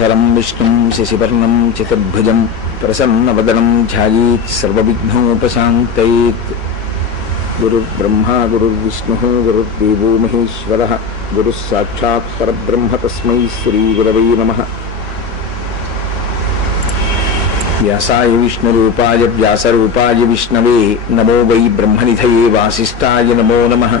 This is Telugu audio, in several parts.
शशिधरं विष्णुं शशिवर्णं चतुर्भुजं प्रसन्नवदनं ध्यायेत् सर्वविघ्नोपशान्तयेत्। गुरुर्ब्रह्मा, गुरुर्विष्णुः, गुरुर्देवो महेश्वर गुरुः साक्षात् परब्रह्म तस्मै श्रीगुरवै नमः। व्यासाय विष्णु व्यासरूपाय विष्णवे, नमो वै ब्रह्म ब्रह्मनिधये वासीय नमो नमः।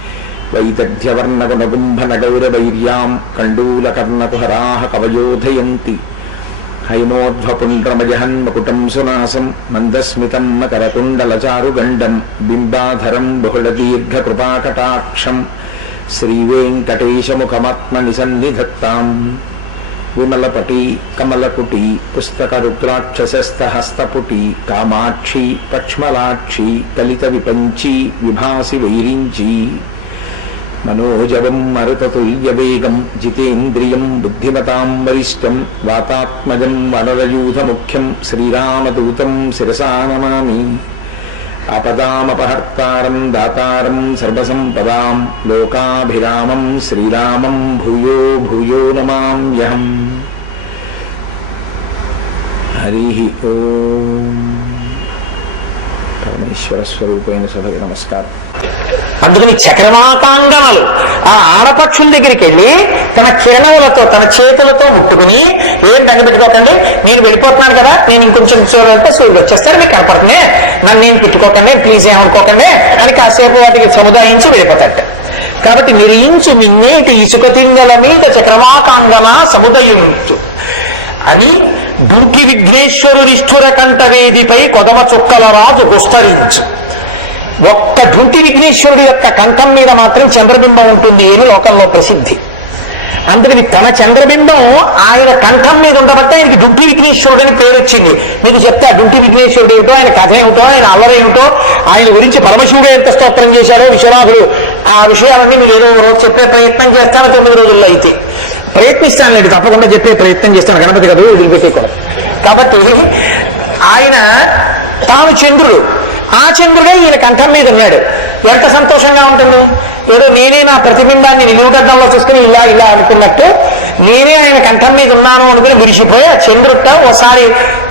వైదగ్ధ్యవర్ణగుణగుంభనగౌరవైర్యాం కండూలకర్ణకుహరాహ కవయోధయంతి హైమోధ్వపుండ్రమజహన్మకుటం సునాసం మందస్మితం మకరకుండలచారుగండం బింబాధరం బహుళదీర్ఘకృపాకటాక్షం శ్రీవేంకటేశముఖమాత్మని సన్నిధత్తాం విమలపటి కమలకుటి పుస్తకరుద్రాక్షసస్తహస్తపుటి కామాక్షి పక్ష్మలాక్షి కలిత విపంచి విభాసి వైరించి मनोजवं मरुततुल्यवेगं जितेन्द्रियं बुद्धिमतां वरिष्ठं वातात्मजं वनरयूथमुख्यं श्रीरामदूतं शिरसा नमामि। अपदामपहर्तारं दातारं सर्वसम्पदां लोकाभिरामं श्रीरामं भूयो भूयो नमाम्यहम्। हरिः ॐ परमेश्वरस्वरूपेण सभवे नमस्कारः। అందుకని చక్రవాకాంగనలు ఆ ఆడపక్షుల దగ్గరికి వెళ్ళి తన కిరణములతో తన చేతులతో ముట్టుకుని ఏం దండబెట్టుకోకండి నేను వెళ్ళిపోతున్నాను కదా నేను ఇంకొంచెం చూడాలంటే సూర్యుడు వచ్చేస్తారు మీకు కనపడుతుంది. నన్ను నేను తిట్టుకోకండి ప్లీజ్ ఏమనుకోకండి అని కాసేపు వాటికి సముదాయించి వెళ్ళిపోతాడు. కాబట్టి నిరించు మిన్నేటి ఇసుక తింగల మీద చక్రవాకాంగన సముదయించు. అని దుర్గి విఘ్నేశ్వరునిష్ఠుర కంఠవేదిపై కొదమ చుక్కల రాజు గుస్తరించు ఒక్క ఢుంటి విఘ్నేశ్వరుడి యొక్క కంఠం మీద మాత్రం చంద్రబింబం ఉంటుంది అని లోకంలో ప్రసిద్ధి. అందుకని తన చంద్రబింబం ఆయన కంఠం మీద ఉండబట్టి ఆయనకి డుంటి విఘ్నేశ్వరుడు అని పేరు వచ్చింది. మీకు చెప్తే ఆ డుంటి విఘ్నేశ్వరుడు ఏమిటో ఆయన కథ ఏమిటో ఆయన అల్లరేమిటో ఆయన గురించి పరమశివుడు ఎంత స్తోత్రం చేశాడో విశ్వనాథుడు ఆ విషయాలన్నీ మీరు ఏదో రోజు చెప్పే ప్రయత్నం చేస్తాను తొమ్మిది రోజుల్లో అయితే. ప్రయత్నిస్తాను లేదు తప్పకుండా చెప్పే ప్రయత్నం చేస్తాను గణపతి కదా వదిలిపెట్టేకూడదు కాబట్టి ఆయన తాను చంద్రుడు. ఆ చంద్రుడే ఈయన కంఠం మీద ఉన్నాడు. ఎంత సంతోషంగా ఉంటుంది. ఏదో నేనే నా ప్రతిబింబాన్ని నిలువుగడ్డంలో చూసుకుని ఇలా ఇలా అనుకున్నట్టు నేనే ఆయన కంఠం మీద ఉన్నాను అనుకుని మురిసిపోయి ఆ చంద్రుట ఒకసారి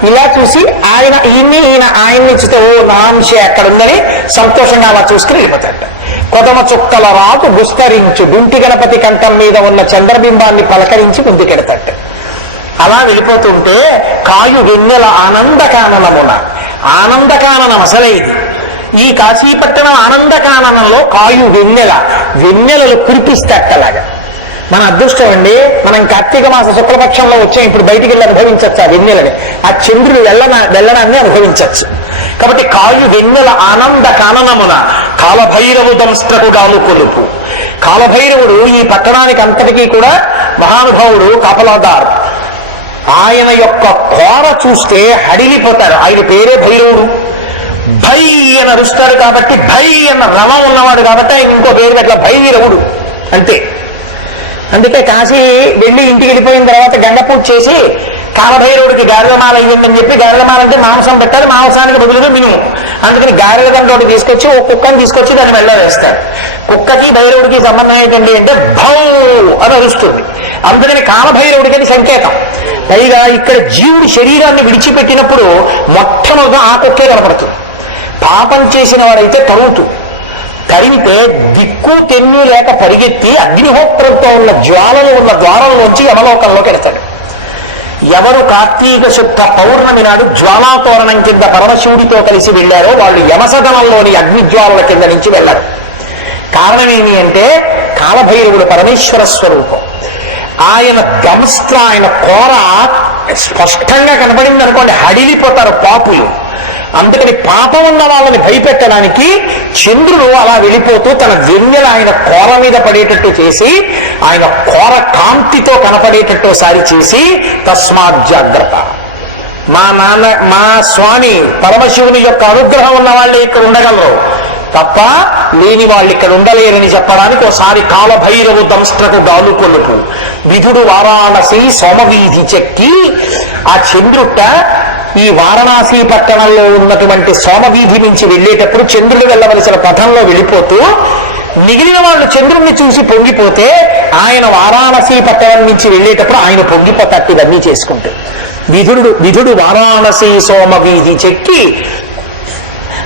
ఇలా చూసి ఆయన ఈయన్ని ఈయన ఆయన్ని చూస్తే ఓ నాంశ అక్కడ ఉందని సంతోషంగా అలా చూసుకుని వెళ్ళిపోతాడు కొదమ చుక్కల రాకు గుస్తరించు గుంటి గణపతి కంఠం మీద ఉన్న చంద్రబింబాన్ని పలకరించి ముందుకెడతాడు అలా వెళ్ళిపోతుంటే కాయు వెన్నెల ఆనందకాననమున ఆనందకాననం అసలే ఇది. ఈ కాశీపట్టణం ఆనందకాననంలో కాయు వెన్నెల వెన్నెలలు కురిపిస్తట్టలాగా మన అదృష్టం అండి మనం కార్తీక మాస శుక్లపక్షంలో వచ్చాం ఇప్పుడు బయటికి వెళ్ళి అనుభవించవచ్చు ఆ వెన్నెలని. ఆ చంద్రుడు వెళ్ళన వెళ్ళడాన్ని అనుభవించవచ్చు కాబట్టి కాయు వెన్నెల ఆనంద కాననమున కాలభైరవు దంస్ట్రకుడాలు కొలుపు. కాలభైరవుడు ఈ పట్టణానికి అంతటికీ కూడా మహానుభావుడు కాపలాదార్. ఆయన యొక్క కోర చూస్తే హడిలిపోతారు. ఆయన పేరే భైరవుడు. భై అని అరుస్తాడు కాబట్టి భై అన్న రవం ఉన్నవాడు కాబట్టి ఆయన ఇంకో పేరు అట్లా భైరవుడు. అంతే. అందుకే కాశీ వెళ్ళి ఇంటికి వెళ్ళిపోయిన తర్వాత గంగ పూజ చేసి కాలభైరవుడికి గారెలమాల ఇవ్వండి చెప్పి గారెలమాల అంటే మాంసం పెట్టాలి. మాంసానికి బదులుగా మినుము. అందుకని గారెల దండ ఒకటి తీసుకొచ్చి ఒక కుక్కని తీసుకొచ్చి దాన్ని వెళ్ళ వేస్తారు. కుక్కకి భైరవుడికి సంబంధం ఏంటండి అంటే భౌ అని అరుస్తుంది. అందుకని కాలభైరవుడికి అది సంకేతం. పైగా ఇక్కడ జీవుడి శరీరాన్ని విడిచిపెట్టినప్పుడు మొట్టమొదట ఆ కుక్కే కనపడుతుంది. పాపం చేసిన వాడైతే తరుగుతూ తరిమితే దిక్కు తెన్ను లేక పరిగెత్తి అగ్నిహోత్రంతో ఉన్న జ్వాలలు ఉన్న ద్వారంలోంచి యమలోకంలోకి వెళ్తాడు. ఎవరు కార్తీక శుద్ధ పౌర్ణమి నాడు జ్వాలాతోరణం కింద పరమశివుడితో కలిసి వెళ్ళారో వాళ్ళు యమసదనంలోని అగ్నిజ్వాలల కింద నుంచి వెళ్ళారు. కారణం ఏమి అంటే కాలభైరవుడు పరమేశ్వర స్వరూపం. ఆయన దంస్త్ర ఆయన కోర స్పష్టంగా కనబడింది అనుకోండి హడిలిపోతారు పాపులు. అందుకని పాపం ఉన్న వాళ్ళని భయపెట్టడానికి చంద్రుడు అలా వెళ్ళిపోతూ తన వెన్నెల ఆయన కోర మీద పడేటట్టు చేసి ఆయన కోర కాంతితో కనపడేటట్టు సారి చేసి తస్మాత్ జాగ్రత్త. మా నాన్న మా స్వామి పరమశివుని యొక్క అనుగ్రహం ఉన్న వాళ్ళే ఇక్కడ ఉండగలరు. తప్ప లేని వాళ్ళు ఇక్కడ ఉండలేరని చెప్పడానికి ఒకసారి కాలభైరవు దంస్ట్రకు గాలు కొలుపు. విధుడు వారాణసి సోమవీధి చెక్కి ఆ చంద్రుట ఈ వారణాసి పట్టణంలో ఉన్నటువంటి సోమవీధి నుంచి వెళ్ళేటప్పుడు చంద్రుడు వెళ్ళవలసిన పథంలో వెళ్ళిపోతూ మిగిలిన వాళ్ళు చంద్రుడిని చూసి పొంగిపోతే ఆయన వారాణసి పట్టణం నుంచి వెళ్ళేటప్పుడు ఆయన పొంగిపోతట్టు ఇవన్నీ చేసుకుంటాడు విధుడు విధుడు వారాణసి సోమవీధి చెక్కి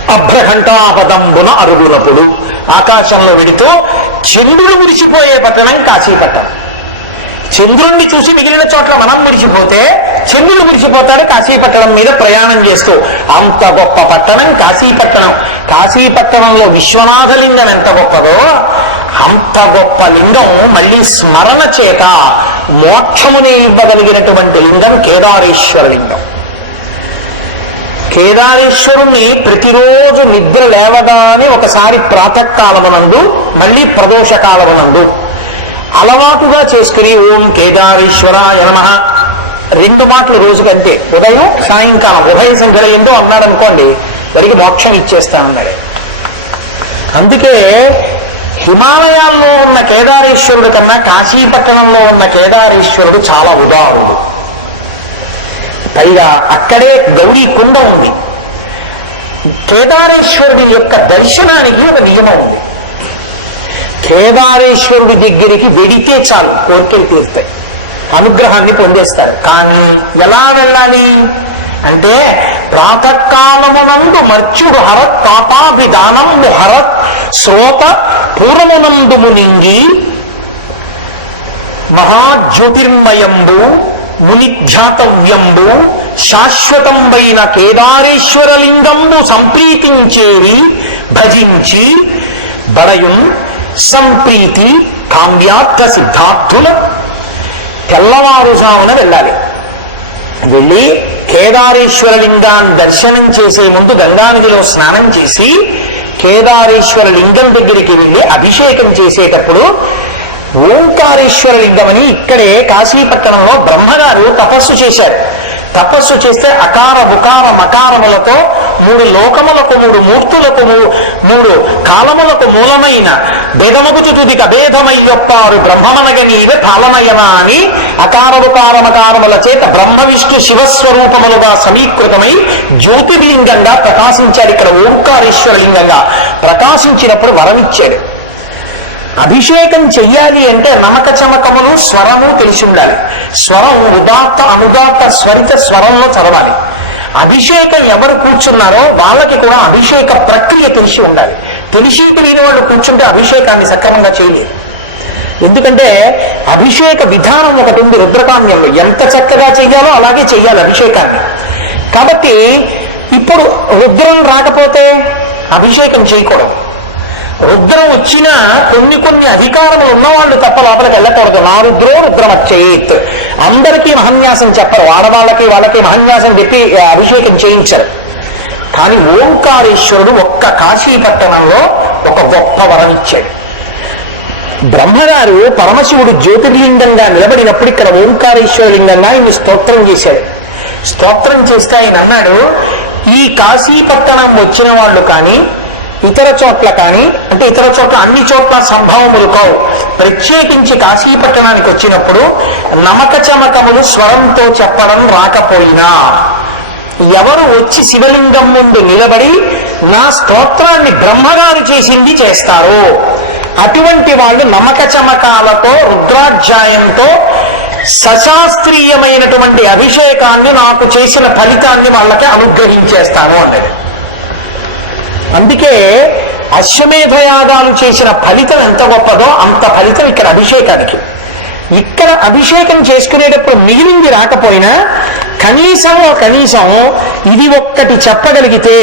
అభ్రఘంటాపదంబున అరుగునప్పుడు ఆకాశంలో విడితో చంద్రుడు మురిసిపోయే పట్టణం కాశీపట్టణం చంద్రుణ్ణి చూసి మిగిలిన చోట్ల మనం మురిసిపోతే చంద్రుడు మురిసిపోతాడు కాశీపట్టణం మీద ప్రయాణం చేస్తూ. అంత గొప్ప పట్టణం కాశీపట్టణం కాశీపట్టణంలో విశ్వనాథ లింగం ఎంత గొప్పదో అంత గొప్ప లింగం మళ్ళీ స్మరణ చేత మోక్షముని ఇవ్వగలిగినటువంటి లింగం కేదారేశ్వర లింగం. కేదారేశ్వరుణ్ణి ప్రతిరోజు నిద్ర లేవగానే ఒకసారి ప్రాతకాలమునందు మళ్ళీ ప్రదోష కాలమునందు అలవాటుగా చేసుకుని ఓం కేదారేశ్వరాయ నమ. రెండు మాటలు రోజుకంతే. ఉదయం సాయంకాలం. ఉభయ సంఖ్యలో ఏందో అన్నాడు అనుకోండి వారికి మోక్షం ఇచ్చేస్తానన్నాడు. అందుకే హిమాలయాల్లో ఉన్న కేదారేశ్వరుడు కన్నా కాశీపట్టణంలో ఉన్న కేదారేశ్వరుడు చాలా ఉదాహరుడు. పైగా అక్కడే గౌరీ కుండం ఉంది. కేదారేశ్వరుడి యొక్క దర్శనానికి ఒక నియమం ఉంది. కేదారేశ్వరుడి దగ్గరికి వెడితే చాలు కోరికలు తీరుతాయి. అనుగ్రహాన్ని పొందేస్తారు. కానీ ఎలా వెళ్ళాలి? అంటే ప్రాతకాలమునందు మర్చుడు హరత్ పాపాభిదానంబు హరత్ శ్రోత పూర్వమునందు మునింగి మహాజ్యోతిర్మయంబు మునిధ్యాతవ్యంబు శాశ్వతంబైన కేదారేశ్వరలింగంబు సంప్రీతించేరి భజించి బడయుం సంప్రీతి కామ్యార్థ సిద్ధార్థుల తెల్లవారుజామున వెళ్ళాలి. వెళ్ళి కేదారేశ్వరలింగాన్ని దర్శనం చేసే ముందు గంగానదిలో స్నానం చేసి కేదారేశ్వర లింగం దగ్గరికి వెళ్ళి అభిషేకం చేసేటప్పుడు ఓంకారేశ్వర లింగమని ఇక్కడే కాశీపట్టణంలో బ్రహ్మగారు తపస్సు చేశారు. తపస్సు చేస్తే అకార బుకార మకారములతో మూడు లోకములకు మూడు మూర్తులకు మూడు కాలములకు మూలమైన భేదముగుతు తుదికి అభేదమయ్యొప్పారు బ్రహ్మమనగ నీవే పాలనయన అని అకార మకారముల చేత బ్రహ్మ విష్ణు శివస్వరూపములుగా సమీకృతమై జ్యోతిర్లింగంగా ప్రకాశించాడు ఇక్కడ ఓంకారేశ్వర లింగంగా ప్రకాశించినప్పుడు వరమిచ్చాడు. అభిషేకం చెయ్యాలి అంటే నమక చమకములు స్వరము తెలిసి ఉండాలి స్వరం ఉదాత్త అనుదాత్త స్వరిత స్వరంలో చదవాలి. అభిషేకం ఎవరు కూర్చున్నారో వాళ్ళకి కూడా అభిషేక ప్రక్రియ తెలిసి ఉండాలి. తెలిసి తెలియని వాళ్ళు కూర్చుంటే అభిషేకాన్ని సక్రమంగా చేయలేదు ఎందుకంటే అభిషేక విధానం ఒకటి ఉంది రుద్రకామ్యంలో ఎంత చక్కగా చెయ్యాలో అలాగే చెయ్యాలి అభిషేకాన్ని. కాబట్టి ఇప్పుడు రుద్రం రాకపోతే అభిషేకం చేయకూడదు. రుద్రం వచ్చినా కొన్ని కొన్ని అధికారములు ఉన్నవాళ్ళు తప్ప లోపలికి వెళ్ళకూడదు. నా రుద్రో రుద్రమచ్చేత్ అందరికీ మహన్యాసం చెప్పరు. ఆడవాళ్ళకి వాళ్ళకి మహన్యాసం చెప్పి అభిషేకం చేయించరు. కానీ ఓంకారేశ్వరుడు ఒక్క కాశీపట్టణంలో ఒక గొప్ప వరం ఇచ్చాడు బ్రహ్మగారు పరమశివుడు జ్యోతిర్లింగంగా నిలబడినప్పుడు ఇక్కడ ఓంకారేశ్వర లింగంగా ఆయన స్తోత్రం చేశాడు. స్తోత్రం చేస్తే ఆయన అన్నాడు ఈ కాశీపట్టణం వచ్చిన వాళ్ళు కానీ ఇతర చోట్ల కానీ అంటే ఇతర చోట్ల అన్ని చోట్ల సంభవములు కావు. ప్రత్యేకించి కాశీపట్టణానికి వచ్చినప్పుడు నమక చమకములు స్వరంతో చెప్పడం రాకపోయినా ఎవరు వచ్చి శివలింగం ముందు నిలబడి నా స్తోత్రాన్ని బ్రహ్మగారు చేసింది చేస్తారు అటువంటి వాళ్ళు నమక చమకాలతో రుద్రాధ్యాయంతో సశాస్త్రీయమైనటువంటి అభిషేకాన్ని నాకు చేసిన ఫలితాన్ని వాళ్ళకి అనుగ్రహించేస్తాను అన్నది. అందుకే అశ్వమేధయాగాలు చేసిన ఫలితం ఎంత గొప్పదో అంత ఫలితం ఇక్కడ అభిషేకానికి. ఇక్కడ అభిషేకం చేసుకునేటప్పుడు మిగిలింది రాకపోయినా కనీసం కనీసం ఇది ఒక్కటి చెప్పగలిగితే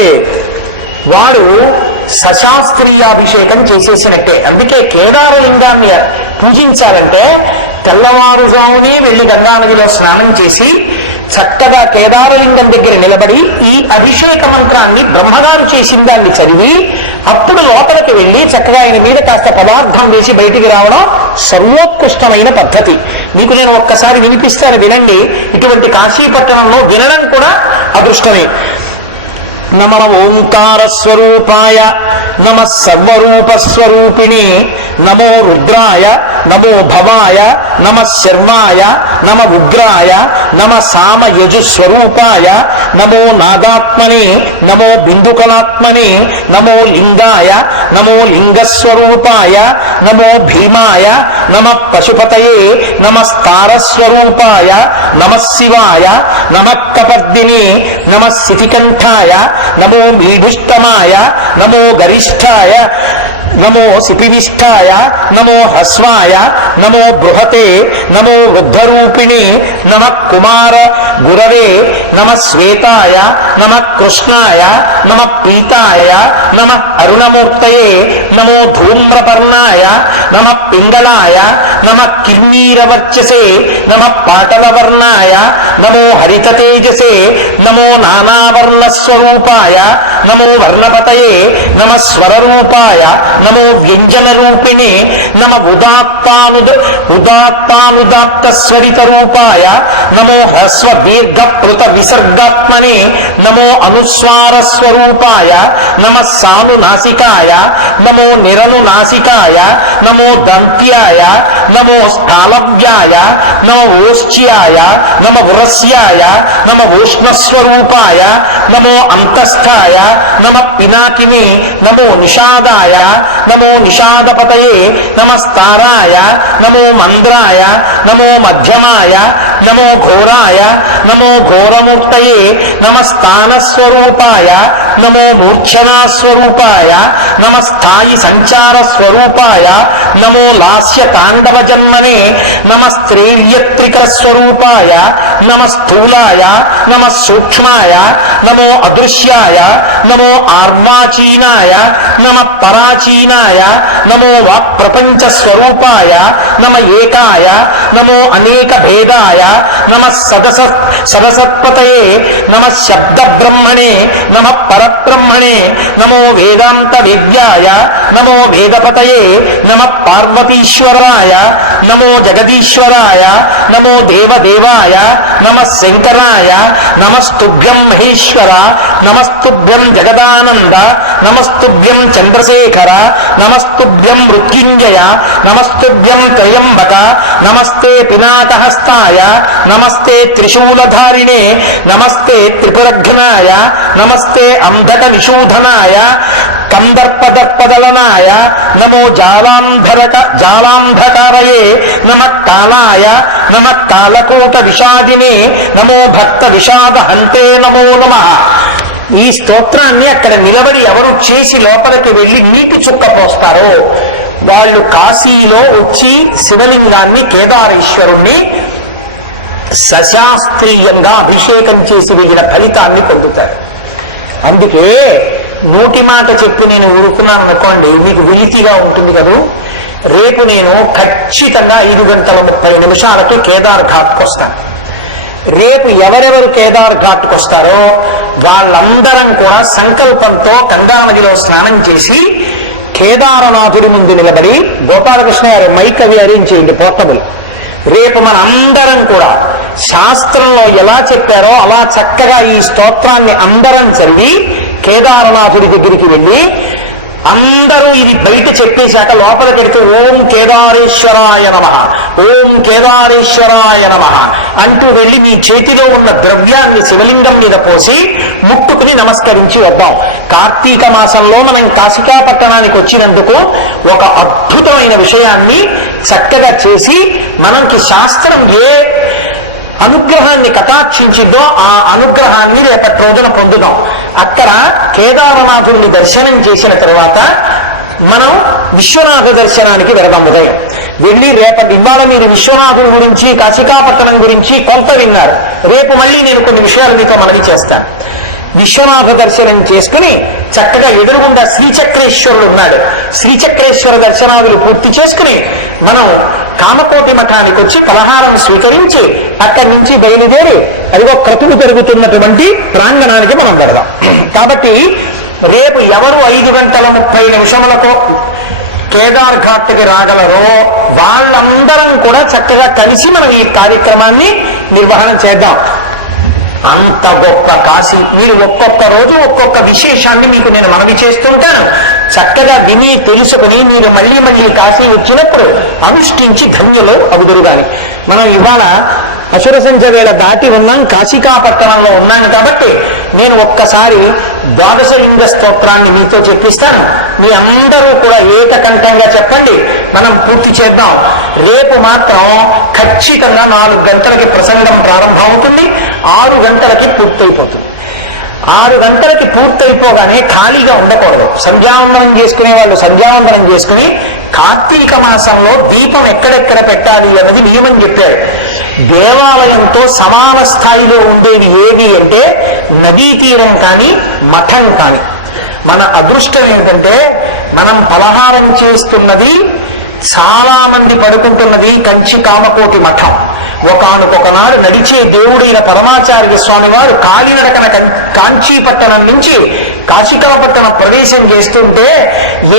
వాడు సశాస్త్రీయాభిషేకం చేసేసినట్టే. అందుకే కేదారలింగాన్ని పూజించాలంటే తెల్లవారుజామునే వెళ్ళి గంగానదిలో స్నానం చేసి చక్కగా కేదారలింగం దగ్గర నిలబడి ఈ అభిషేక మంత్రాన్ని బ్రహ్మగారు చేసిన దాన్ని చదివి అప్పుడు లోపలికి వెళ్ళి చక్కగా ఆయన మీద కాస్త పదార్థం వేసి బయటికి రావడం సర్వోత్కృష్టమైన పద్ధతి. మీకు నేను ఒక్కసారి వినిపిస్తాను వినండి ఇటువంటి కాశీపట్టణంలో వినడం కూడా అదృష్టమే. నమ ఓంకార స్వరూపాయ నమ సర్వరూప స్వరూపిణి నమో రుద్రాయ నమో భవాయ నమ శర్వాయ నమ ఉగ్రాయ నమ సామ యజుస్వరూపాయ నమో నాగాత్మని నమో బిందుకలాత్మని నమో లింగాయ నమో లింగస్వరూపాయ నమో భీమాయ నమ పశుపతయే నమస్తారస్వరూపాయ నమ శివాయ నమ కపర్దిని నమ శితికంఠాయ నమో మీఢుష్టమాయ నమో గరిష్టాయ నమో సిపివిష్టాయ నమో హ్రస్వాయ నమో బృహతే నమో వృద్ధరూపిణి నమ కుమార గురవే నమ శ్వేతాయ నమ కృష్ణాయ నమ పీతాయ నమ అరుణమూర్తయే నమో ధూమ్రపర్ణాయ నమ పింగళాయ నమ కిన్నీరవర్చసే నమ పాటలవర్ణాయ నమో హరితేజసే నమో నానావర్ణస్వరూపాయ నమో వర్ణపతయే నమ స్వరరూపాయ నమో వ్యంజన రూపిణి నమ ఉదాత్తానుద ఉదాత్తానుదాత్త స్వరిత రూపాయ నమో హ్రస్వ దీర్ఘ పృత విసర్గాత్మని నమో అనుస్వార స్వరూపాయ నమ సాను నాసికాయ నమో నిరను నాసికాయ నమో దంత్యాయ నమో స్థాలవ్యాయ నమ ఓశ్చ్యాయ నమ ఉరస్యాయ నమ ఉష్ణస్వరూపాయ నమో అంతస్థాయ నమ పినాకిని నమో నిషాదాయ నమో నిషాదపతయే నమస్తారాయ నమో మంద్రాయ నమో మధ్యమాయ నమో ఘోరాయ నమో ఘోరమూర్తయే నమస్థానస్వరూపాయ నమో మూర్ఛనాస్వరూపాయ నమస్థాయి సంచార స్వరూపాయ నమో లాస్య తాండవ జన్మనే నమ స్త్రైల్యత్రిక స్వరూపాయ నమ స్థూలాయ నమ సూక్ష్మాయ నమో అదృశ్యాయ నమో ఆర్వాచీనాయ నమ పరాచీనాయ నమో వాక్ ప్రపంచ స్వరూపాయ నమ ఏకాయ నమో అనేక భేదాయ నమ సదస సదసత్పతయే నమ శబ్ద బ్రహ్మణే నమ పరబ్రహ్మణే నమో వేదాంత విద్యాయ నమో వేదపతయే నమ పార్వతీశ్వరాయ నమో జగదీశ్వరాయ నమో దేవదేవాయ నమ శంకరాయ నమస్తుభ్యం మహేశ్వర నమస్తుభ్యం జగదానంద నమస్తుభ్యం చంద్రశేఖర నమస్తుభ్యం మృత్యుంజయ నమస్తు నమస్తుభ్యం త్రయంబక నమస్తే పినాకహస్తాయ నమస్తే త్రిశూలధారిణే నమస్తే త్రిపురఘ్నాయ నమస్తే అంధక విశూధనాయ కందర్పదర్పదలనాయ నమో జాలాంధరక జాలాంధకారయే నమ కాలాయ నమ కాలకూట విషాదినే నమో భక్త విషాద హంతే నమో నమ. ఈ స్తోత్రాన్ని అక్కడ నిలబడి ఎవరు చేసి లోపలికి వెళ్ళి నీటి చుక్క పోస్తారో వాళ్ళు కాశీలో వచ్చి శివలింగాన్ని కేదారేశ్వరుణ్ణి సశాస్త్రీయంగా అభిషేకం చేసి వెళ్ళిన ఫలితాన్ని పొందుతారు. అందుకే నోటి మాట చెప్పి నేను ఊరుకున్నాను అనుకోండి మీకు విలితిగా ఉంటుంది కదూ. రేపు నేను ఖచ్చితంగా ఐదు గంటల ముప్పై నిమిషాలకి కేదార్ ఘాట్కి వస్తాను. రేపు ఎవరెవరు కేదార్ ఘాట్కి వస్తారో వాళ్ళందరం కూడా సంకల్పంతో గంగా నదిలో స్నానం చేసి కేదారనాథుడి ముందు నిలబడి గోపాలకృష్ణ గారి మైక్ అవి అరేంజ్ చేయండి పోర్టబుల్ రేపు మన అందరం కూడా శాస్త్రంలో ఎలా చెప్పారో అలా చక్కగా ఈ స్తోత్రాన్ని అందరం చదివి కేదారనాథుడి దగ్గరికి వెళ్ళి అందరూ ఇది బయట చెప్పేశాక లోపల పెడితే ఓం కేదారేశ్వరాయ నమ ఓం కేదారేశ్వరాయ నమ అంటూ వెళ్ళి మీ చేతిలో ఉన్న ద్రవ్యాన్ని శివలింగం మీద పోసి ముట్టుకుని నమస్కరించి వద్దాం. కార్తీక మాసంలో మనం కాశికా పట్టణానికి వచ్చినందుకు ఒక అద్భుతమైన విషయాన్ని చక్కగా చేసి మనకి శాస్త్రం ఏ అనుగ్రహాన్ని కటాక్షించిందో ఆ అనుగ్రహాన్ని రేపటి రోజున పొందుదాం. అక్కడ కేదారనాథుడిని దర్శనం చేసిన తర్వాత మనం విశ్వనాథ దర్శనానికి వెళదాం ఉదయం. వెళ్ళి రేపటి ఇవాళ మీరు విశ్వనాథుడి గురించి కాశికాపట్టణం గురించి కొంత విన్నారు. రేపు మళ్ళీ నేను కొన్ని విషయాలు మీతో మనవి చేస్తాను. విశ్వనాథ దర్శనం చేసుకుని చక్కగా ఎదురుగుండా శ్రీచక్రేశ్వరుడు ఉన్నాడు. శ్రీచక్రేశ్వర దర్శనాదులు పూర్తి చేసుకుని మనం కామకోటి మఠానికి వచ్చి పలహారం స్వీకరించి అక్కడి నుంచి బయలుదేరి అదిగో క్రతువు పెరుగుతున్నటువంటి ప్రాంగణానికి మనం పెడదాం కాబట్టి రేపు ఎవరు ఐదు గంటల ముప్పై నిమిషములతో కేదార్ ఘాట్కి రాగలరో వాళ్ళందరం కూడా చక్కగా కలిసి మనం ఈ కార్యక్రమాన్ని నిర్వహణ చేద్దాం. అంత గొప్ప కాశీ. మీరు ఒక్కొక్క రోజు ఒక్కొక్క విశేషాన్ని మీకు నేను మనవి చేస్తుంటాను చక్కగా విని తెలుసుకుని మీరు మళ్ళీ మళ్ళీ కాశీ వచ్చినప్పుడు అనుష్ఠించి ధన్యులు అవుదురుగాని మనం ఇవాళ అసుర సంఖ్య వేళ దాటి ఉన్నాం కాశికాపట్టణంలో ఉన్నాను కాబట్టి నేను ఒక్కసారి ద్వాదశ లింగ స్తోత్రాన్ని మీతో చెప్పిస్తాను. మీ అందరూ కూడా ఏకకంఠంగా చెప్పండి. మనం పూర్తి చేద్దాం. రేపు మాత్రం ఖచ్చితంగా నాలుగు గంటలకి ప్రసంగం ప్రారంభమవుతుంది. ఆరు గంటలకి పూర్తయిపోతుంది. ఆరు గంటలకి పూర్తయిపోగానే ఖాళీగా ఉండకూడదు. సంధ్యావందనం చేసుకునే వాళ్ళు సంధ్యావందనం చేసుకుని కార్తీక మాసంలో దీపం ఎక్కడెక్కడ పెట్టాలి అన్నది నియమం చెప్పారు. దేవాలయంతో సమాన స్థాయిలో ఉండేది ఏది అంటే నదీ తీరం కానీ మఠం కానీ. మన అదృష్టం ఏంటంటే మనం పలహారం చేస్తున్నది చాలా మంది పడుకుంటున్నది కంచి కామకోటి మఠం. ఒకనొకనాడు నడిచే దేవుడైన పరమాచార్య స్వామి వారు కాలినడకన కాంచీపట్టణం నుంచి కాశికాపట్టణం ప్రవేశం చేస్తుంటే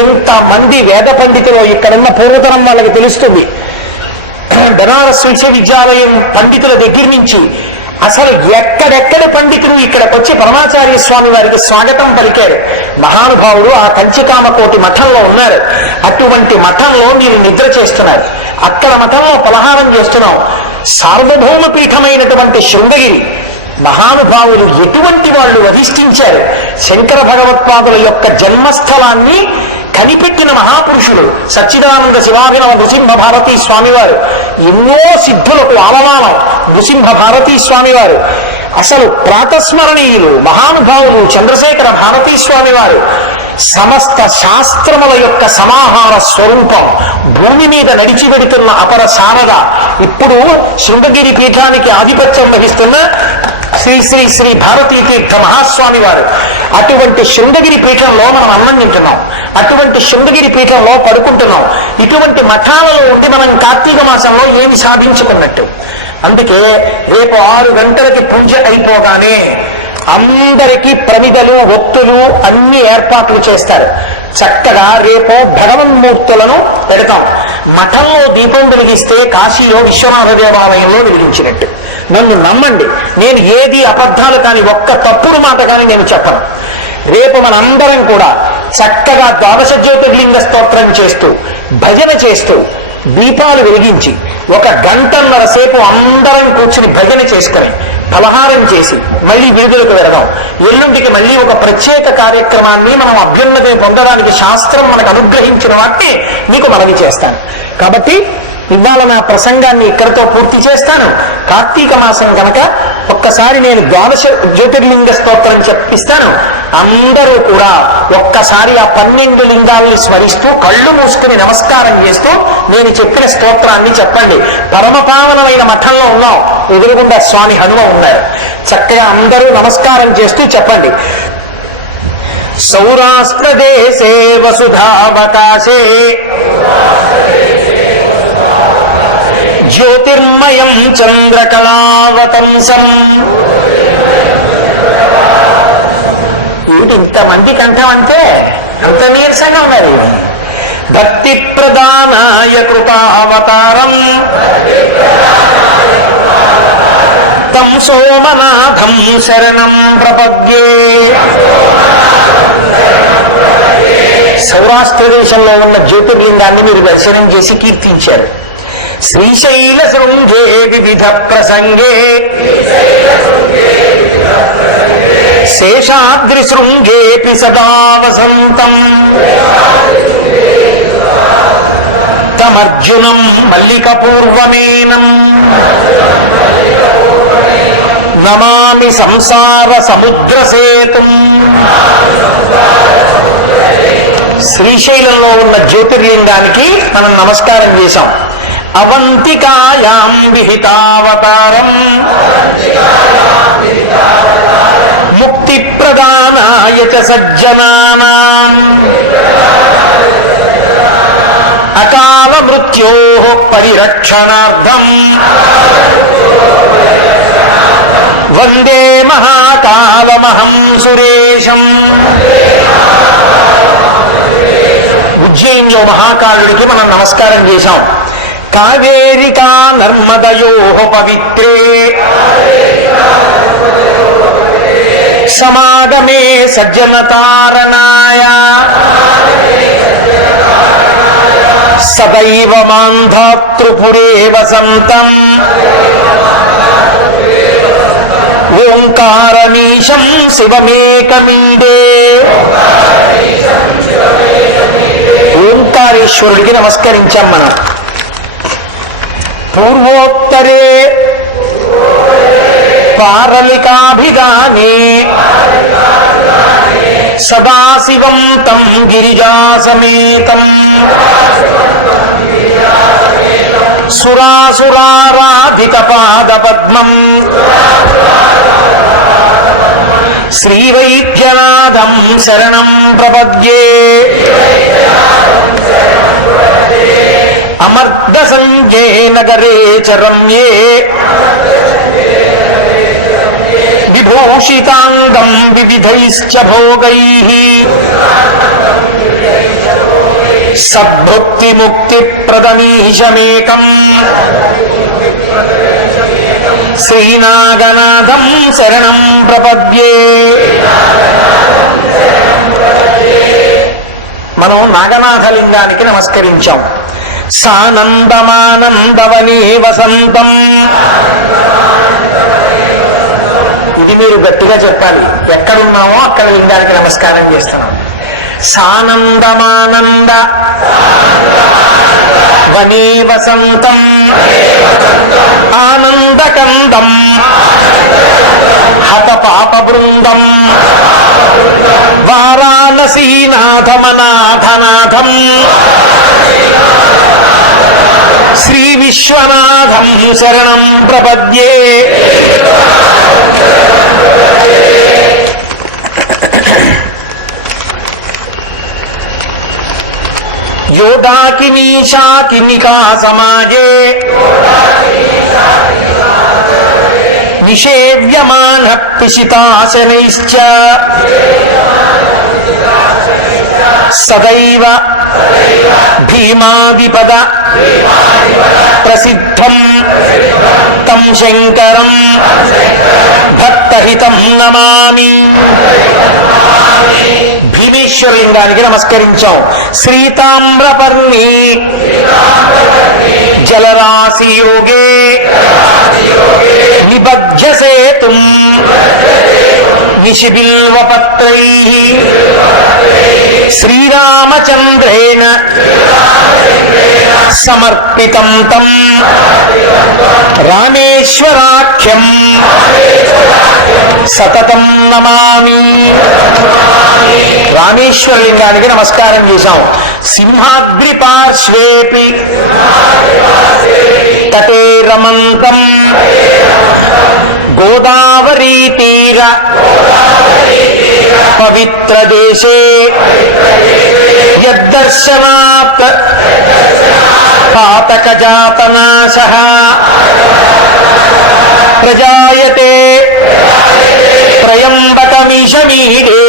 ఎంత మంది వేద పండితులు ఇక్కడున్న పూర్వతరం వాళ్ళకి తెలుస్తుంది. బెనారస్ విశ్వవిద్యాలయం పండితుల దగ్గర నుంచి అసలు ఎక్కడెక్కడ పండితులు ఇక్కడికి వచ్చి పరమాచార్య స్వామి వారికి స్వాగతం పలికారు? మహానుభావుడు ఆ కంచికామకోటి మఠంలో ఉన్నారు. అటువంటి మఠంలో మీరు నిద్ర చేస్తున్నారు. అక్కడ మఠంలో పలహారం చేస్తున్నాం. సార్వభౌమ పీఠమైనటువంటి శృంగగిరి. మహానుభావులు ఎటువంటి వాళ్ళు అధిష్ఠించారు శంకర భగవత్పాదుల యొక్క జన్మస్థలాన్ని కనిపెట్టిన మహాపురుషులు సచ్చిదానంద శివాభినవ నృసింహ భారతీ స్వామివారు. ఎన్నో సిద్ధులకు ఆలవాలం నృసింహ భారతీ స్వామివారు. అసలు ప్రాతస్మరణీయులు మహానుభావులు చంద్రశేఖర భారతీ స్వామివారు. సమస్త శాస్త్రముల యొక్క సమాహార స్వరూపం భూమి మీద నడిచి పెడుతున్న అపర శారద. ఇప్పుడు శృంగగిరి పీఠానికి ఆధిపత్యం వహిస్తున్న శ్రీ శ్రీ శ్రీ భారతీ తీర్థ మహాస్వామి వారు. అటువంటి శృంగగిరి పీఠంలో మనం అన్నం తింటున్నాం. అటువంటి శృంగగిరి పీఠంలో పడుకుంటున్నాం. ఇటువంటి మఠాలలో ఉండి మనం కార్తీక మాసంలో ఏమి సాధించుకున్నట్టు? అందుకే రేపు ఆరు గంటలకి పూజ అయిపోగానే అందరికీ ప్రమిదలు ఒత్తులు అన్ని ఏర్పాట్లు చేస్తారు. చక్కగా రేపు భగవన్మూర్తులను పెడతాం. మఠంలో దీపం వెలిగిస్తే కాశీలో విశ్వనాథ దేవాలయంలో వెలిగించినట్టు. నన్ను నమ్మండి. నేను ఏది అబద్ధాలు కానీ ఒక్క తప్పుడు మాట కానీ నేను చెప్పను. రేపు మనందరం కూడా చక్కగా ద్వాదశ జ్యోతిర్లింగ స్తోత్రం చేస్తూ భజన చేస్తూ దీపాలు వెలిగించి ఒక గంటన్నర సేపు అందరం కూర్చుని భజన చేసుకుని ఫలహారం చేసి మళ్ళీ విడుదలకు వెళదాం. ఎల్లుండికి మళ్ళీ ఒక ప్రత్యేక కార్యక్రమాన్ని మనం అభ్యున్నతిని పొందడానికి శాస్త్రం మనకు అనుగ్రహించిన వాటిని మీకు మనవి చేస్తాను. కాబట్టి ఇవాళ నా ప్రసంగాన్ని ఇక్కడితో పూర్తి చేస్తాను. కార్తీక మాసం కనుక ఒక్కసారి నేను ద్వాదశ జ్యోతిర్లింగ స్తోత్రం చెప్పిస్తాను. అందరూ కూడా ఒక్కసారి ఆ పన్నెండు లింగాల్ని స్మరిస్తూ కళ్ళు మూసుకుని నమస్కారం చేస్తూ నేను చెప్పిన స్తోత్రాన్ని చెప్పండి. పరమపావనమైన మఠంలో ఉన్నాం. ఎదురుగుండా స్వామి హనుమ ఉన్నారు. చక్కగా అందరూ నమస్కారం చేస్తూ చెప్పండి. సౌరాష్ట్రదేశే వసుధావకాశే. జ్యోతిర్మయం చంద్రకళావతంసం ఏమిటి ఇంతమంది కంఠం అంటే? అంత నీరసంగా ఉన్నారు భక్తి ప్రధానాయ కృపావతారం. తం సోమనాథం శరణం ప్రపద్యే. సౌరాష్ట్ర దేశంలో ఉన్న జ్యోతిర్లింగాన్ని మీరు దర్శనం చేసి కీర్తించారు. శ్రీశైల శృంగే వివిధ ప్రసంగే. శేషాద్రి శృంగేపి సదా వసంతం. తమర్జునం మల్లిక పూర్వమేనం నమామి సంసార సముద్ర సేతు శ్రీశైలంలో ఉన్న జ్యోతిర్లింగానికి మనం నమస్కారం చేశాం. అవంతికాయాం విహితావతారం. ముక్తి ప్రదానాయ చ సజ్జనానాం. అకాల మృత్యో పరిరక్షణార్థం. వందే మహాకాలమహం సురేశం. ఉజ్జయిన్లో మహాకాలుడికి మనం నమస్కారం చేశాం. కావేరికా నర్మదయో పవిత్రే. సమాగమే సజ్జనతారణాయ. సదైవ మాంధాతృపురే వసంతం. ఓంకారమీశం శివమేకమీడే. ఓంకారేశ్వరుడికి నమస్కరించాం మనం. పూర్వోత్తరే. పారలికాభిధానే. సదాశివం తం గిరిజాసమేతం. సురాసురారాధిక పాద పద్మం శ్రీవైద్యనాథం శరణం ప్రపద్యే. అమర్ద సంజే నగరే చరమ్యే విభూషితాంగం వివిధైశ్చ భోగై. సద్భుక్తి ముక్తి ప్రదమీశమేకం శ్రీనాగనాథం శరణం ప్రపద్యే. మనం నాగనాథలింగానికి నమస్కరించాం. సానందమానందవనీ వసంతం. ఇది మీరు గట్టిగా చెప్పాలి. ఎక్కడున్నామో అక్కడ లింగానికి నమస్కారం చేస్తున్నాం. సానందమానంద వనీ వసంతం. ఆనందకందం. హత పాప బృందం శ్రీనాథమనాథనాథం శ్రీ విశ్వనాథం శరణం ప్రపద్యే. యోదాకినీశాకినికా సమాజే నిషేవ్యమాన పిశితాశనైశ్చ. సదైవ భీమాదిపద ప్రసిద్ధం తం శంకరం భక్తహితం నమామి. భీమేశ్వరలింగానికి నమస్కరించాం. శ్రీతామ్రపర్ణి జలరాశి యోగే నిబధ్య సేతుం నిశిబిల్వపత్రై శ్రీరామచంద్రేణ సమర్పితం తం రామేశ్వరాఖ్యం సతతం నమామి రామేశ్వరలింగానికి నమస్కారం చేశాం। సింహాద్రి పార్శ్వేపి తటే రమంతం। గోదావరీ తీర పవిత్ర దేశే యద్దర్శనాత్ పాతక జాతనాశ ప్రజాయతే త్రయంబకమీశమీడే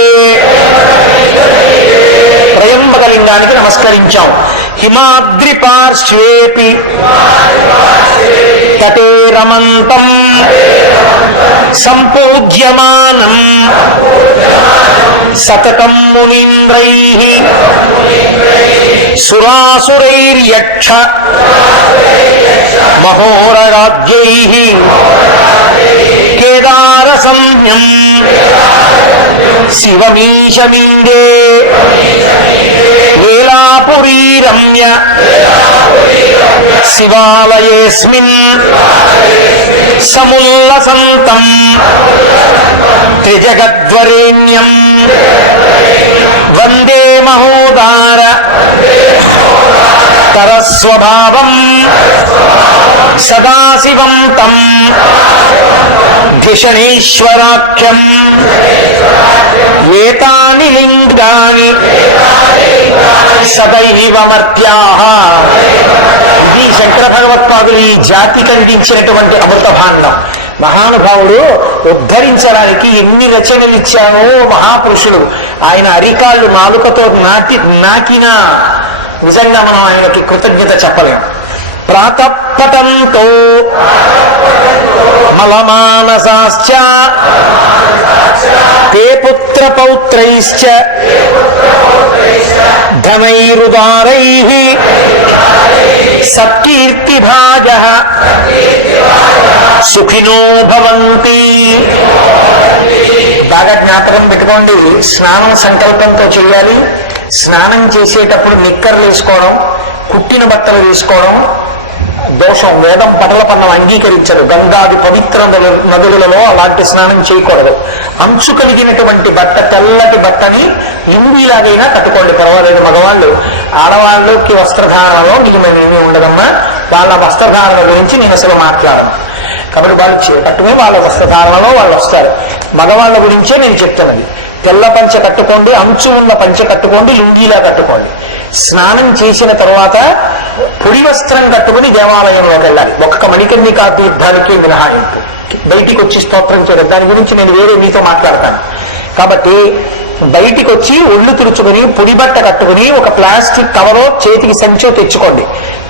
త్రయంబకలింగానికి నమస్కరించాం. హిమాద్రి పార్శ్వేపి తటే రమంతం సంపూజ్యమానం సతతం మునీంద్రై సురాసురైర్యక్ష మహోరరాజ్యై కేదార సంజ్ఞం శివమీశమిందే వేలాపురీ రమ్య శివాలయేస్మిన్ సముల్లసంతం త్రిజగద్వరేణ్యం. వందే మహోదార. తరస్వభావం. సదాశివం తం ధిషణీశ్వరాఖ్యం ఏతాని లింగాని సదైవమర్త్యా ఇది శంకర భగవత్పాదులు ఈ జాతికి అందించినటువంటి అమృత భాండం మహానుభావుడు ఉద్ధరించడానికి ఎన్ని రచనలు ఇచ్చానో మహాపురుషుడు ఆయన అరికాళ్ళు నాలుకతో నాటి నాకినా. నిజంగా మనం ఆయనకి కృతజ్ఞత చెప్పలేం. ప్రాతపటంతో మలమానసాశ్చ తే పౌత్రైశ్చ ధనైరుదారై సత్కీర్తిభాజ సుఖినో భవంతి. బాగా జ్ఞాపకం పెట్టుకోండి. స్నానం సంకల్పంతో చేయాలి స్నానం చేసేటప్పుడు నిక్కర్లు వేసుకోవడం కుట్టిన బట్టలు వేసుకోవడం దోషం వేదం పటల పన్నం అంగీకరించదు. గంగాది పవిత్ర నదులలో అలాంటి స్నానం చేయకూడదు. అంచు కలిగినటువంటి బట్ట తెల్లటి బట్టని లుంగిలాగైనా కట్టుకోండి. పర్వాలేదు మగవాళ్ళు. ఆడవాళ్ళకి వస్త్రధారణలో నియమేమీ ఉండదమ్మా. వాళ్ళ వస్త్రధారణ గురించి నేను అసలు మాట్లాడను. కాబట్టి వాళ్ళు పట్టుకుని వాళ్ళ వస్త్రధారణలో వాళ్ళు వస్తారు. మగవాళ్ళ గురించే నేను చెప్తున్నది. తెల్ల పంచ కట్టుకోండి అంచు ఉన్న పంచ కట్టుకోండి లుంగీలా కట్టుకోండి. స్నానం చేసిన తర్వాత పొడి వస్త్రం కట్టుకుని దేవాలయంలోకి వెళ్ళాలి. ఒక్క మణికర్ణికా తీర్థానికి మినహాయింపు. బయటికి వచ్చి స్తోత్రం చేయడం. దాని గురించి నేను వేరే మీతో మాట్లాడతాను. కాబట్టి బయటికి వచ్చి ఒళ్ళు తుడుచుకొని పొడి బట్ట కట్టుకుని ఒక ప్లాస్టిక్ కవరో చేతికి సంచో తెచ్చుకోండి.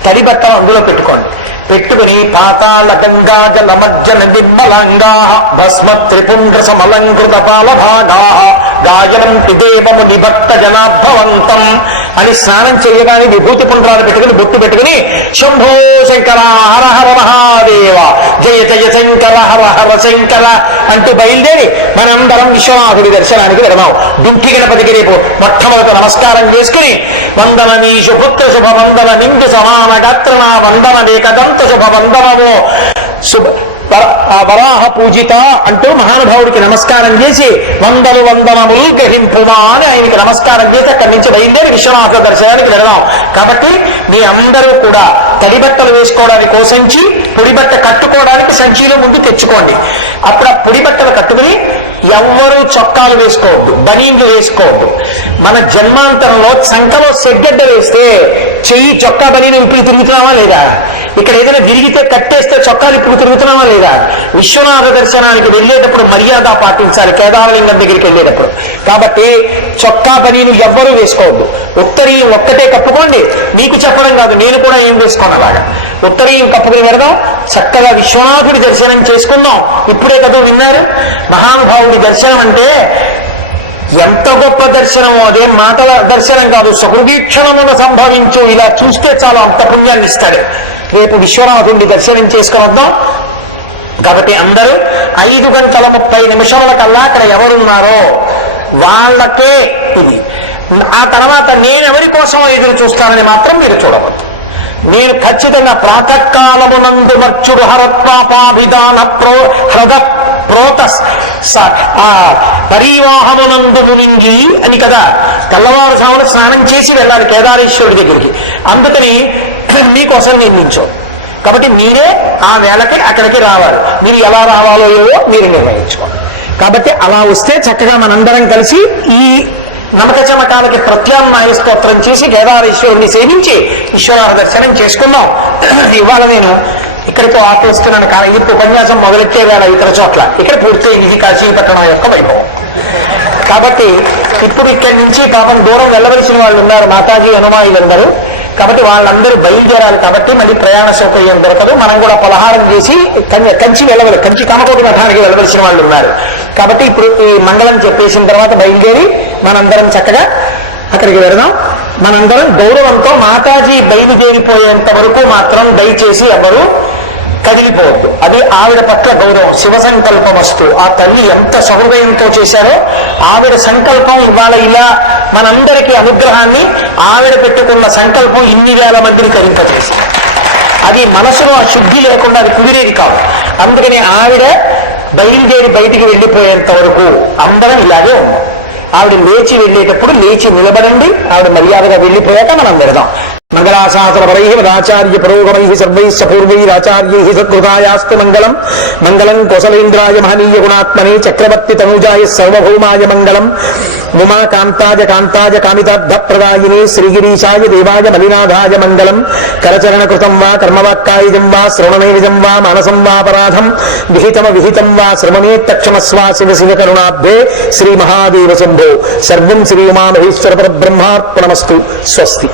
తడి బట్ట అందులో పెట్టుకోండి. పెట్టుకుని పాతాళ గంగా జలమజ్జన నిర్మలంగా భస్మ త్రిపుండ్ర సమలంకృత పాలభాగా గాయనం పిదేవము నిభక్త జనాభవంతం అని స్నానం చేయగానే విభూతి పుండ్రాలు పెట్టుకుని బొట్టు పెట్టుకుని శంభో శంకర హర హర మహాదేవ జయ జయ శంకర హర హర శంకర అంటూ బయలుదేరి మనందరం విశ్వనాథుడి దర్శనానికి వెళదాం. దుఃఖి గణపతికి రేపు మొట్టమొదట నమస్కారం చేసుకుని వందన నీ శుభుత్ర శుభ వందన నిండు సమాన గాత్ర వందన ఏకదంత శుభ వందనము శుభ వరాహ పూజిత అంటూ మహానుభావుడికి నమస్కారం చేసి వందలు వందనములు గ్రహింపుమా అని ఆయనకి నమస్కారం చేసి అక్కడి నుంచి బయలుదేరి విశ్వనాథ దర్శనానికి వెళదాం. కాబట్టి మీ అందరూ కూడా తడి బట్టలు వేసుకోవడానికి కోసంచి సంచి పొడి బట్ట కట్టుకోవడానికి సంచిలో ముందు తెచ్చుకోండి. అప్పుడు ఆ పొడి బట్టలు కట్టుకుని ఎవ్వరూ చొక్కాలు వేసుకోవద్దు బనీన్లు వేసుకోవద్దు. మన జన్మాంతరంలో సంఖలో సెగ్గడ్డ వేస్తే చెయ్యి చొక్కా బనీని ఇప్పుడు తిరుగుతున్నావా లేదా? ఇక్కడ ఏదైనా విరిగితే కట్టేస్తే చొక్కాలు ఇప్పుడు తిరుగుతున్నావా లేదా? విశ్వనాథ దర్శనానికి వెళ్ళేటప్పుడు మర్యాద పాటించాలి కేదారలింగం దగ్గరికి వెళ్ళేటప్పుడు. కాబట్టి చొక్కా బనీను ఎవ్వరూ వేసుకోవద్దు. ఉత్తరీయం ఒక్కటే కప్పుకోండి. మీకు చెప్పడం కాదు నేను కూడా ఏం వేసుకోను అలాగా? ఉత్తరీయం కప్పుకుని పెడదాం చక్కగా విశ్వనాథుడి దర్శనం చేసుకుందాం. ఇప్పుడే కదా విన్నారు? మహానుభావుడి దర్శనం అంటే ఎంత గొప్ప దర్శనమో అదే మాటల దర్శనం కాదు సహృదీక్షణమున సంభవించు. ఇలా చూస్తే చాలా అంత పుణ్యాన్ని ఇస్తాడు. రేపు విశ్వనాథుడిని దర్శనం చేసుకుని వద్దాం. కాబట్టి అందరూ ఐదు గంటల ముప్పై నిమిషముల కల్లా అక్కడ ఎవరున్నారో వాళ్ళకే ఇది. ఆ తర్వాత నేను ఎవరి కోసం ఎదురు చూస్తానని మాత్రం మీరు చూడవద్దు. నేను ఖచ్చితంగా ప్రాతకాలమునందు మర్చుడు హరత్వాపాభిధాన ప్రో హృద ప్రోత స- ఆ పరివాహమునందు మునింగి అని కదా. తెల్లవారుజామున స్నానం చేసి వెళ్ళాలి కేదారేశ్వరుడి దగ్గరికి. అందుకని మీకోసం నిర్మించో కాబట్టి మీరే ఆ వేళకి అక్కడికి రావాలి. మీరు ఎలా రావాలో ఏవో మీరు నిర్ణయించుకోండి. కాబట్టి అలా వస్తే చక్కగా మనందరం కలిసి ఈ నమక చమకాలకి ప్రత్యామ్నాయ స్తోత్రం చేసి కేదారేశ్వరుణ్ణి సేవించి ఈశ్వరార దర్శనం చేసుకుందాం. ఇవాళ నేను ఇక్కడితో ఆపేస్తున్నాను కానీ ఇప్పుడు ఉపన్యాసం మొదలెట్టే వేళ ఇతర చోట్ల. ఇక్కడ పూర్తయింది ఇది కాశీపట్టణం యొక్క వైభవం. కాబట్టి ఇప్పుడు ఇక్కడి నుంచి పాపం దూరం వెళ్ళవలసిన వాళ్ళు ఉన్నారు మాతాజీ హనుమాయులందరూ. కాబట్టి వాళ్ళందరూ బయలుదేరాలి కాబట్టి మళ్ళీ ప్రయాణ సౌకర్యం దొరకదు. మనం కూడా పలహారం చేసి కంచి వెళ్ళవలి. కంచి కామకోటి మఠానికి వెళ్ళవలసిన వాళ్ళు ఉన్నారు. కాబట్టి ఇప్పుడు ఈ మంగళం చెప్పేసిన తర్వాత బయలుదేరి మనందరం చక్కగా అక్కడికి వెళదాం. మనందరం గౌరవంతో మాతాజీ బయలుదేరిపోయేంత వరకు మాత్రం దయచేసి ఎవరు కదిలిపోవద్దు. అది ఆవిడ పట్ల గౌరవం శివ సంకల్పం వస్తూ. ఆ తల్లి ఎంత సహృదయంతో చేశారో ఆవిడ సంకల్పం ఇవాళ ఇలా మనందరికీ అనుగ్రహాన్ని ఆవిడ పెట్టుకున్న సంకల్పం ఇన్ని వేల మందిని కరింపజేసింది అది మనసులో ఆ శుద్ధి లేకుండా అది కుదిరేది కాదు. అందుకని ఆవిడ బయలుదేరి బయటికి వెళ్ళిపోయేంత వరకు అందరం ఇలాగే ఉన్నాం. ఆవిడ లేచి వెళ్ళేటప్పుడు లేచి నిలబడండి. ఆవిడ మర్యాదగా వెళ్ళిపోయాక మనం వెళదాం మంగళాశాసనపరై మదాచార్య పరోగమై సర్వైశ్చ పూర్వైరాచార్యై సత్కృతాయాస్తు మంగళం మంగళం కోసలేంద్రాయ మహనీయ గుణాత్మనే చక్రవర్తి తనుజాయ సర్వభౌమాయ మంగళం ఉమా కాంతాజ కాంతాజ కామితార్థ ప్రదాయినే శ్రీగిరీశాయ దేవాయ మలినాథాయ మంగళం కరచరణకృతం వా కర్మవాక్కాయుజం వా శ్రవణమేజం వా మానసం వాపరాధం విహితమ విహితం వా శ్రవణేత్తక్షమస్వా శివ శివ కరుణాబ్దే శ్రీ మహాదేవ శంభో సర్వం శ్రీ ఉమామహేశ్వర పరబ్రహ్మార్పణమస్తు స్వస్తి